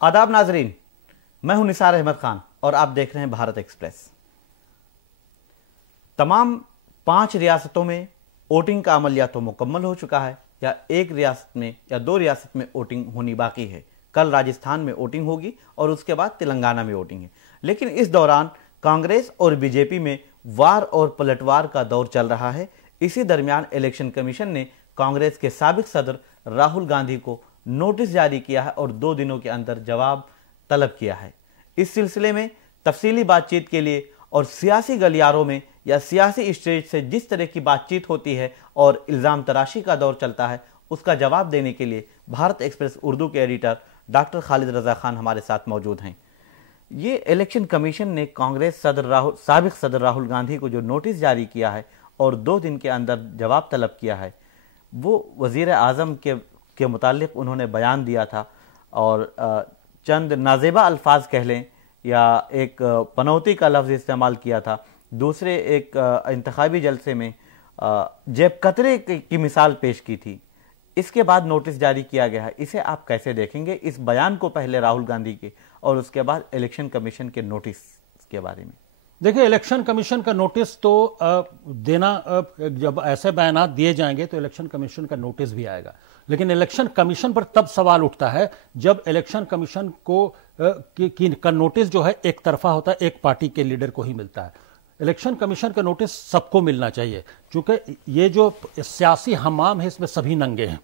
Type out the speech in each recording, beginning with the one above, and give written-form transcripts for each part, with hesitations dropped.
आदाब नाजरीन, मैं हूं निसार अहमद खान और आप देख रहे हैं भारत एक्सप्रेस। तमाम 5 रियासतों में वोटिंग का अमल या तो मुकम्मल हो चुका है या एक रियासत में या 2 रियासत में वोटिंग होनी बाकी है। कल राजस्थान में वोटिंग होगी और उसके बाद तेलंगाना में वोटिंग है। लेकिन इस दौरान कांग्रेस और बीजेपी में वार और पलटवार का दौर चल रहा है। इसी दरमियान इलेक्शन कमीशन ने कांग्रेस के साबिक सदर राहुल गांधी को नोटिस जारी किया है और 2 दिनों के अंदर जवाब तलब किया है। इस सिलसिले में तफसीली बातचीत के लिए और सियासी गलियारों में या सियासी स्टेज से जिस तरह की बातचीत होती है और इल्ज़ाम तराशी का दौर चलता है, उसका जवाब देने के लिए भारत एक्सप्रेस उर्दू के एडिटर डॉक्टर खालिद रजा खान हमारे साथ मौजूद हैं। ये इलेक्शन कमीशन ने कांग्रेस साबिक सदर राहुल गांधी को जो नोटिस जारी किया है और 2 दिन के अंदर जवाब तलब किया है, वो वज़ीर आज़म के मुतालिक उन्होंने बयान दिया था और चंद नाजेबा अल्फाज कह लें या एक पनौती का लफ्ज़ इस्तेमाल किया था। दूसरे एक इंतखाबी जलसे में जेब कतरे की मिसाल पेश की थी। इसके बाद नोटिस जारी किया गया है। इसे आप कैसे देखेंगे, इस बयान को पहले राहुल गांधी के और उसके बाद इलेक्शन कमीशन के नोटिस के बारे में? देखिए, इलेक्शन कमीशन का नोटिस तो देना, जब ऐसे बयान दिए जाएंगे तो इलेक्शन कमीशन का नोटिस भी आएगा। लेकिन इलेक्शन कमीशन पर तब सवाल उठता है जब इलेक्शन कमीशन को का नोटिस जो है एक तरफा होता है, एक पार्टी के लीडर को ही मिलता है। इलेक्शन कमीशन का नोटिस सबको मिलना चाहिए, क्योंकि ये जो सियासी हमाम है इसमें सभी नंगे हैं।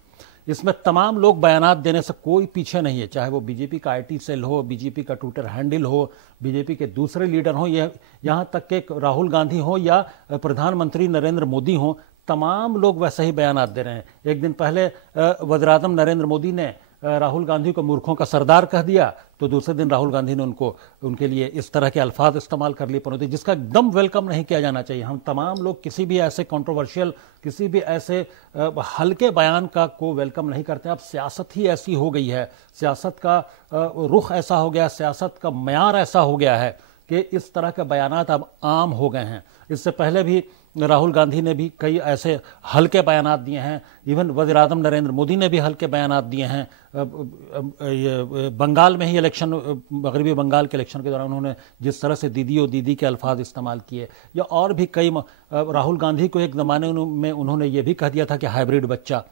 इसमें तमाम लोग बयानात देने से कोई पीछे नहीं है, चाहे वो बीजेपी का आईटी सेल हो, बीजेपी का ट्विटर हैंडल हो, बीजेपी के दूसरे लीडर हो, यहाँ तक के राहुल गांधी हो या प्रधानमंत्री नरेंद्र मोदी हो, तमाम लोग वैसे ही बयानात दे रहे हैं। एक दिन पहले वज़ीर-ए-आज़म नरेंद्र मोदी ने राहुल गांधी को मूर्खों का सरदार कह दिया, तो दूसरे दिन राहुल गांधी ने उनके लिए इस तरह के अल्फाज इस्तेमाल कर लिए पनौती, जिसका एकदम वेलकम नहीं किया जाना चाहिए। हम तमाम लोग किसी भी ऐसे कंट्रोवर्शियल, किसी भी ऐसे हल्के बयान को वेलकम नहीं करते। अब सियासत ही ऐसी हो गई है, सियासत का रुख ऐसा हो गया, सियासत का मयार ऐसा हो गया है कि इस तरह के बयानात अब आम हो गए हैं। इससे पहले भी राहुल गांधी ने भी कई ऐसे हल्के बयानात दिए हैं। इवन वज़ीर-ए-आज़म नरेंद्र मोदी ने भी हल्के बयानात दिए हैं। बंगाल में ही इलेक्शन, मगरबी बंगाल के इलेक्शन के दौरान उन्होंने जिस तरह से दीदी और दीदी के अल्फाज इस्तेमाल किए, या और भी कई, राहुल गांधी को एक ज़माने में उन्होंने ये भी कह दिया था कि हाइब्रिड बच्चा।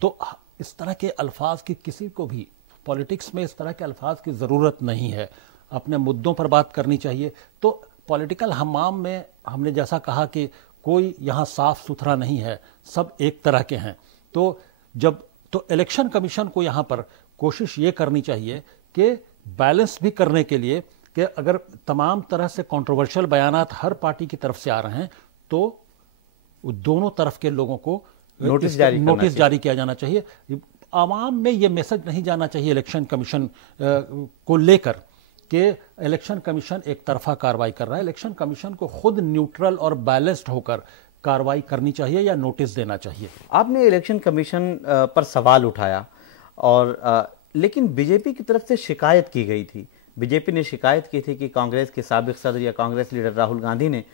तो इस तरह के अल्फाज की किसी को भी पॉलिटिक्स में इस तरह के अल्फाज की ज़रूरत नहीं है। अपने मुद्दों पर बात करनी चाहिए। तो पॉलिटिकल हमाम में हमने जैसा कहा कि कोई यहाँ साफ सुथरा नहीं है, सब एक तरह के हैं। तो इलेक्शन कमीशन को यहाँ पर कोशिश ये करनी चाहिए कि बैलेंस भी करने के लिए कि अगर तमाम तरह से कंट्रोवर्शियल बयानात हर पार्टी की तरफ से आ रहे हैं तो दोनों तरफ के लोगों को नोटिस जारी किया जाना चाहिए। आवाम में ये मैसेज नहीं जाना चाहिए इलेक्शन कमीशन को लेकर कि इलेक्शन कमीशन एक तरफा कार्रवाई कर रहा है। इलेक्शन कमीशन को खुद न्यूट्रल और बैलेंस्ड होकर कार्रवाई करनी चाहिए या नोटिस देना चाहिए। आपने इलेक्शन कमीशन पर सवाल उठाया और लेकिन बीजेपी की तरफ से शिकायत की गई थी। बीजेपी ने शिकायत की थी कि कांग्रेस के साबिक सदर या कांग्रेस लीडर राहुल गांधी ने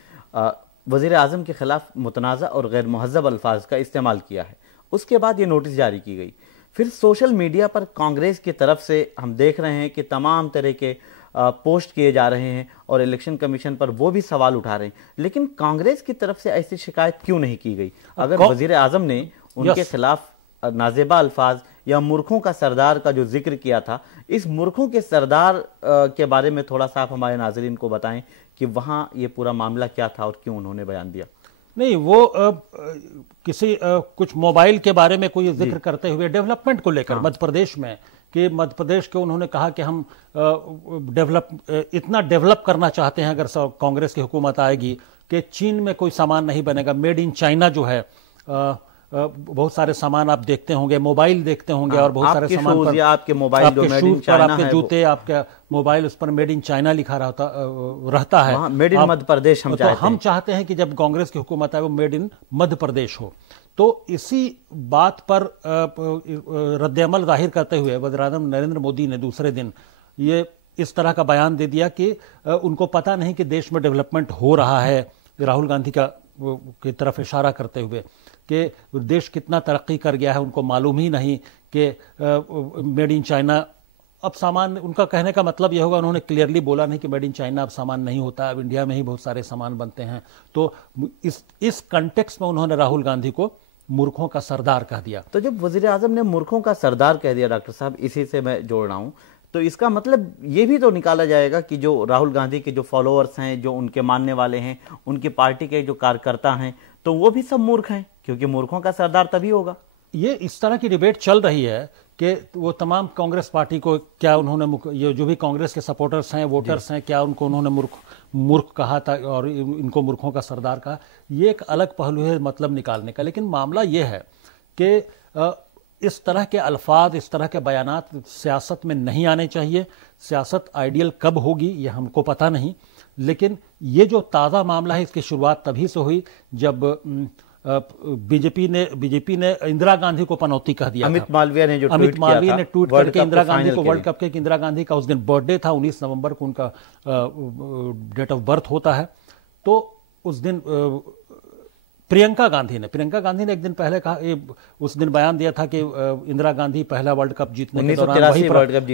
वज़ीर आज़म के खिलाफ मुतनाज़ा और गैर मुहज़्ज़ब अल्फाज का इस्तेमाल किया है। उसके बाद ये नोटिस जारी की गई। फिर सोशल मीडिया पर कांग्रेस की तरफ से हम देख रहे हैं कि तमाम तरह के पोस्ट किए जा रहे हैं और इलेक्शन कमीशन पर वो भी सवाल उठा रहे हैं। लेकिन कांग्रेस की तरफ से ऐसी शिकायत क्यों नहीं की गई? अगर वज़ीर आज़म ने उनके खिलाफ नाजेबा अल्फाज या मूर्खों का सरदार का जो जिक्र किया था, इस मूर्खों के सरदार के बारे में थोड़ा सा आप हमारे नाज़रीन को बताएं कि वहाँ ये पूरा मामला क्या था और क्यों उन्होंने बयान दिया? नहीं, वो किसी कुछ मोबाइल के बारे में कोई जिक्र करते हुए डेवलपमेंट को लेकर मध्य प्रदेश में, कि मध्य प्रदेश के उन्होंने कहा कि हम इतना डेवलप करना चाहते हैं अगर कांग्रेस की हुकूमत आएगी कि चीन में कोई सामान नहीं बनेगा। मेड इन चाइना जो है, बहुत सारे सामान आप देखते होंगे, मोबाइल देखते होंगे और बहुत सारे सामान पर आपके मोबाइल जो मेड इन चाइना है, आपके जूते, आपके मोबाइल, उस पर मेड इन चाइना लिखा रहता है। मेड इन मध्य प्रदेश हम चाहते हैं कि जब कांग्रेस की हुकूमत आए वो मेड इन मध्य प्रदेश हो। तो इसी बात पर रद्द-ए-अमल जाहिर करते हुए वज़ीर-ए-आज़म नरेंद्र मोदी ने दूसरे दिन ये इस तरह का बयान दे दिया कि उनको पता नहीं कि देश में डेवलपमेंट हो रहा है, राहुल गांधी की तरफ इशारा करते हुए कि देश कितना तरक्की कर गया है उनको मालूम ही नहीं कि मेड इन चाइना अब सामान, उनका कहने का मतलब यह होगा, उन्होंने क्लियरली बोला नहीं कि मेड इन चाइना अब सामान नहीं होता, अब इंडिया में ही बहुत सारे सामान बनते हैं। तो इस कंटेक्स्ट में उन्होंने राहुल गांधी को मूर्खों का सरदार कह दिया। तो जब वजीर आजम ने मूर्खों का सरदार कह दिया डॉक्टर साहब, इसी से मैं जोड़ रहा हूं, तो इसका मतलब ये भी तो निकाला जाएगा कि जो राहुल गांधी के जो फॉलोअर्स हैं, जो उनके मानने वाले हैं, उनकी पार्टी के जो कार्यकर्ता हैं, तो वो भी सब मूर्ख हैं, क्योंकि मूर्खों का सरदार तभी होगा। ये इस तरह की डिबेट चल रही है कि वो तमाम कांग्रेस पार्टी को, क्या उन्होंने, ये जो भी कांग्रेस के सपोर्टर्स हैं, वोटर्स हैं, क्या उनको उन्होंने मूर्ख कहा था और इनको मूर्खों का सरदार कहा। ये एक अलग पहलू है मतलब निकालने का। लेकिन मामला ये है कि इस तरह के अल्फाज, इस तरह के बयानात सियासत में नहीं आने चाहिए। सियासत आइडियल कब होगी ये हमको पता नहीं, लेकिन ये जो ताज़ा मामला है इसकी शुरुआत तभी से हुई जब बीजेपी ने इंदिरा गांधी को पनौती कह दिया। अमित मालवीय ने ट्वीट करके इंदिरा गांधी को, वर्ल्ड कप के इंदिरा गांधी का उस दिन बर्थडे था, 19 नवंबर को उनका डेट ऑफ बर्थ होता है। तो उस दिन प्रियंका गांधी ने एक दिन पहले कहा, उस दिन बयान दिया था कि इंदिरा गांधी पहला वर्ल्ड कप जीतने के दौरान,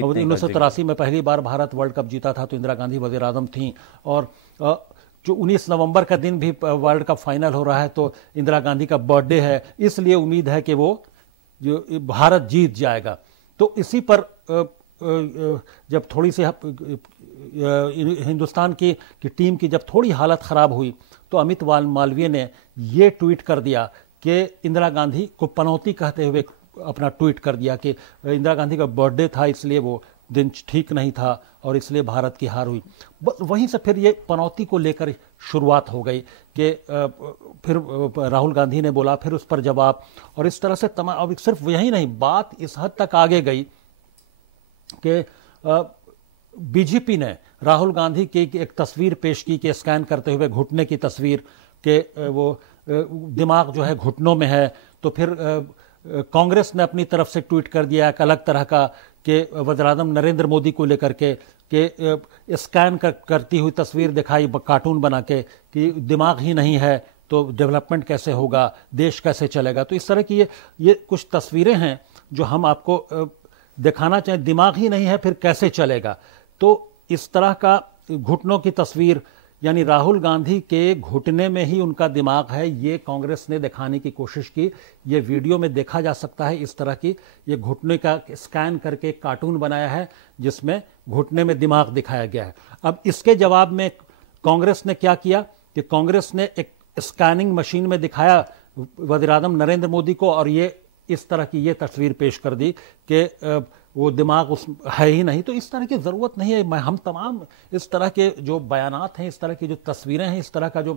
1983 में पहली बार भारत वर्ल्ड कप जीता था, तो इंदिरा गांधी वज़ीर आज़म थी। और जो 19 नवंबर का दिन भी वर्ल्ड कप फाइनल हो रहा है, तो इंदिरा गांधी का बर्थडे है, इसलिए उम्मीद है कि वो जो भारत जीत जाएगा। तो इसी पर जब थोड़ी सी हिंदुस्तान की टीम की जब थोड़ी हालत खराब हुई, तो अमित मालवीय ने ये ट्वीट कर दिया कि इंदिरा गांधी को पनौती कहते हुए अपना ट्वीट कर दिया कि इंदिरा गांधी का बर्थडे था, इसलिए वो दिन ठीक नहीं था और इसलिए भारत की हार हुई। वहीं से फिर ये पनौती को लेकर शुरुआत हो गई कि फिर राहुल गांधी ने बोला, फिर उस पर जवाब, और इस तरह से तमाम। अब सिर्फ यही नहीं, बात इस हद तक आगे गई कि बीजेपी ने राहुल गांधी की एक तस्वीर पेश की कि स्कैन करते हुए घुटने की तस्वीर, के वो दिमाग जो है घुटनों में है। तो फिर कांग्रेस ने अपनी तरफ से ट्वीट कर दिया एक अलग तरह का कि वज़ीर-ए-आज़म नरेंद्र मोदी को लेकर के स्कैन करती हुई तस्वीर दिखाई कार्टून बना के कि दिमाग ही नहीं है तो डेवलपमेंट कैसे होगा, देश कैसे चलेगा। तो इस तरह की ये कुछ तस्वीरें हैं जो हम आपको दिखाना चाहें। दिमाग ही नहीं है फिर कैसे चलेगा। तो इस तरह का घुटनों की तस्वीर, यानी राहुल गांधी के घुटने में ही उनका दिमाग है, ये कांग्रेस ने दिखाने की कोशिश की। ये वीडियो में देखा जा सकता है, इस तरह की ये घुटने का स्कैन करके कार्टून बनाया है जिसमें घुटने में दिमाग दिखाया गया है। अब इसके जवाब में कांग्रेस ने क्या किया कि कांग्रेस ने एक स्कैनिंग मशीन में दिखाया वज़ीर-ए-आज़म नरेंद्र मोदी को, और ये इस तरह की ये तस्वीर पेश कर दी कि वो दिमाग उस है ही नहीं। तो इस तरह की ज़रूरत नहीं है। हम तमाम इस तरह के जो बयानात हैं, इस तरह की जो तस्वीरें हैं, इस तरह का जो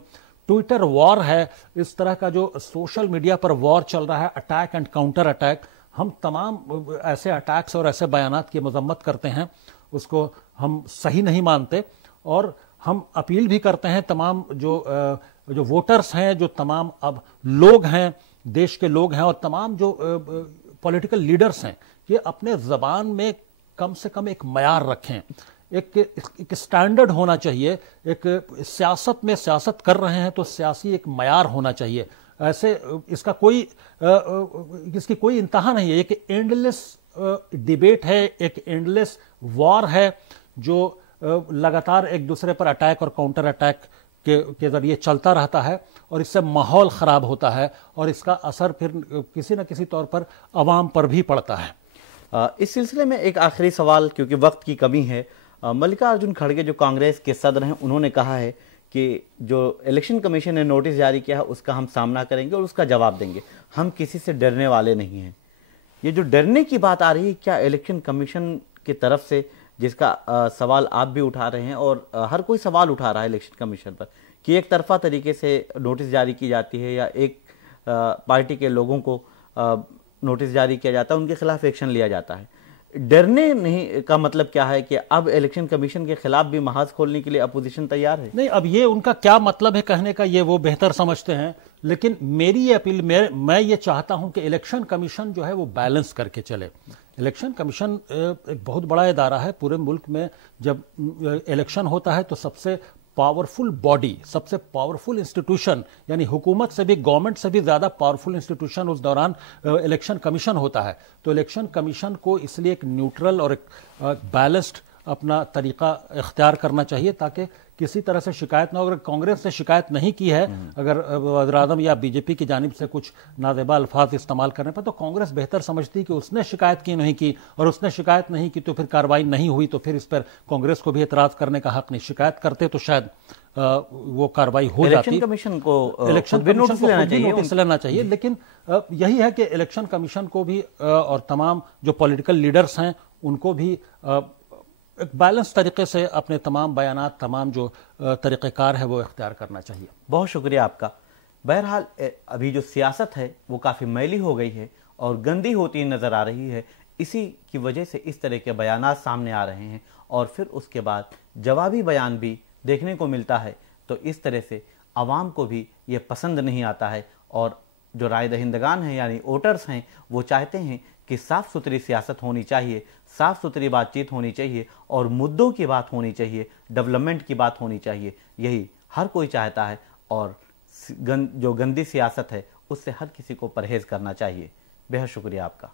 ट्विटर वॉर है, इस तरह का जो सोशल मीडिया पर वॉर चल रहा है, अटैक एंड काउंटर अटैक, हम तमाम ऐसे अटैक्स और ऐसे बयानात की मजम्मत करते हैं, उसको हम सही नहीं मानते। और हम अपील भी करते हैं तमाम जो वोटर्स हैं, जो तमाम अब लोग हैं, देश के लोग हैं, और तमाम जो पॉलिटिकल लीडर्स हैं, कि अपने ज़बान में कम से कम एक मयार रखें। एक स्टैंडर्ड होना चाहिए। एक सियासत में सियासत कर रहे हैं तो सियासी एक मयार होना चाहिए। ऐसे इसकी कोई इंतहा नहीं है। एक एंडलेस डिबेट है, एक एंडलेस वॉर है जो लगातार एक दूसरे पर अटैक और काउंटर अटैक के जरिए चलता रहता है, और इससे माहौल ख़राब होता है और इसका असर फिर किसी न किसी तौर पर आवाम पर भी पड़ता है। इस सिलसिले में एक आखिरी सवाल, क्योंकि वक्त की कमी है। मल्लिकार्जुन खड़गे जो कांग्रेस के सदर हैं, उन्होंने कहा है कि जो इलेक्शन कमीशन ने नोटिस जारी किया है उसका हम सामना करेंगे और उसका जवाब देंगे, हम किसी से डरने वाले नहीं हैं। ये जो डरने की बात आ रही है, क्या इलेक्शन कमीशन की तरफ से, जिसका सवाल आप भी उठा रहे हैं और हर कोई सवाल उठा रहा है इलेक्शन कमीशन पर, कि एक तरफा तरीके से नोटिस जारी की जाती है या एक पार्टी के लोगों को नोटिस जारी किया जाता है, उनके खिलाफ एक्शन लिया जाता है। डरने नहीं का मतलब क्या है कि अब इलेक्शन कमीशन के खिलाफ भी महाज खोलने के लिए अपोजिशन तैयार है? नहीं, अब ये उनका क्या मतलब है कहने का, ये वो बेहतर समझते हैं। लेकिन मेरी ये अपील, मैं ये चाहता हूं कि इलेक्शन कमीशन जो है वो बैलेंस करके चले। इलेक्शन कमीशन एक बहुत बड़ा इदारा है पूरे मुल्क में। जब इलेक्शन होता है तो सबसे पावरफुल बॉडी, सबसे पावरफुल इंस्टीट्यूशन, यानी हुकूमत से भी, गवर्नमेंट से भी ज्यादा पावरफुल इंस्टीट्यूशन उस दौरान इलेक्शन कमीशन होता है। तो इलेक्शन कमीशन को इसलिए एक न्यूट्रल और एक बैलेंस्ड अपना तरीका इख्तियार करना चाहिए ताकि किसी तरह से शिकायत ना हो। अगर कांग्रेस ने शिकायत नहीं की है, अगर वज़ीर-ए-आज़म या बीजेपी की जानिब से कुछ नाज़ेबा अल्फाज इस्तेमाल करने पर, तो कांग्रेस बेहतर समझती कि उसने शिकायत की नहीं की, और उसने शिकायत नहीं की तो फिर कार्रवाई नहीं हुई, तो फिर इस पर कांग्रेस को भी एतराज़ करने का हक नहीं। शिकायत करते तो शायद वो कार्रवाई हो जाती। इलेक्शन कमीशन को इलेक्शन कमीशन को नोटिस लेना चाहिए, लेकिन यही है कि इलेक्शन कमीशन को भी और तमाम जो पॉलिटिकल लीडर्स हैं उनको भी एक बैलेंस तरीके से अपने तमाम बयानात, तमाम जो तरीक़ेकार है वो इख्तियार करना चाहिए। बहुत शुक्रिया आपका। बहरहाल अभी जो सियासत है वो काफ़ी मैली हो गई है और गंदी होती नज़र आ रही है। इसी की वजह से इस तरह के बयानात सामने आ रहे हैं और फिर उसके बाद जवाबी बयान भी देखने को मिलता है। तो इस तरह से आवाम को भी ये पसंद नहीं आता है और जो राय दहिंदगान हैं यानी वोटर्स हैं वो चाहते हैं कि साफ़ सुथरी सियासत होनी चाहिए, साफ़ सुथरी बातचीत होनी चाहिए और मुद्दों की बात होनी चाहिए, डेवलपमेंट की बात होनी चाहिए। यही हर कोई चाहता है और जो गंदी सियासत है उससे हर किसी को परहेज़ करना चाहिए। बेहद शुक्रिया आपका।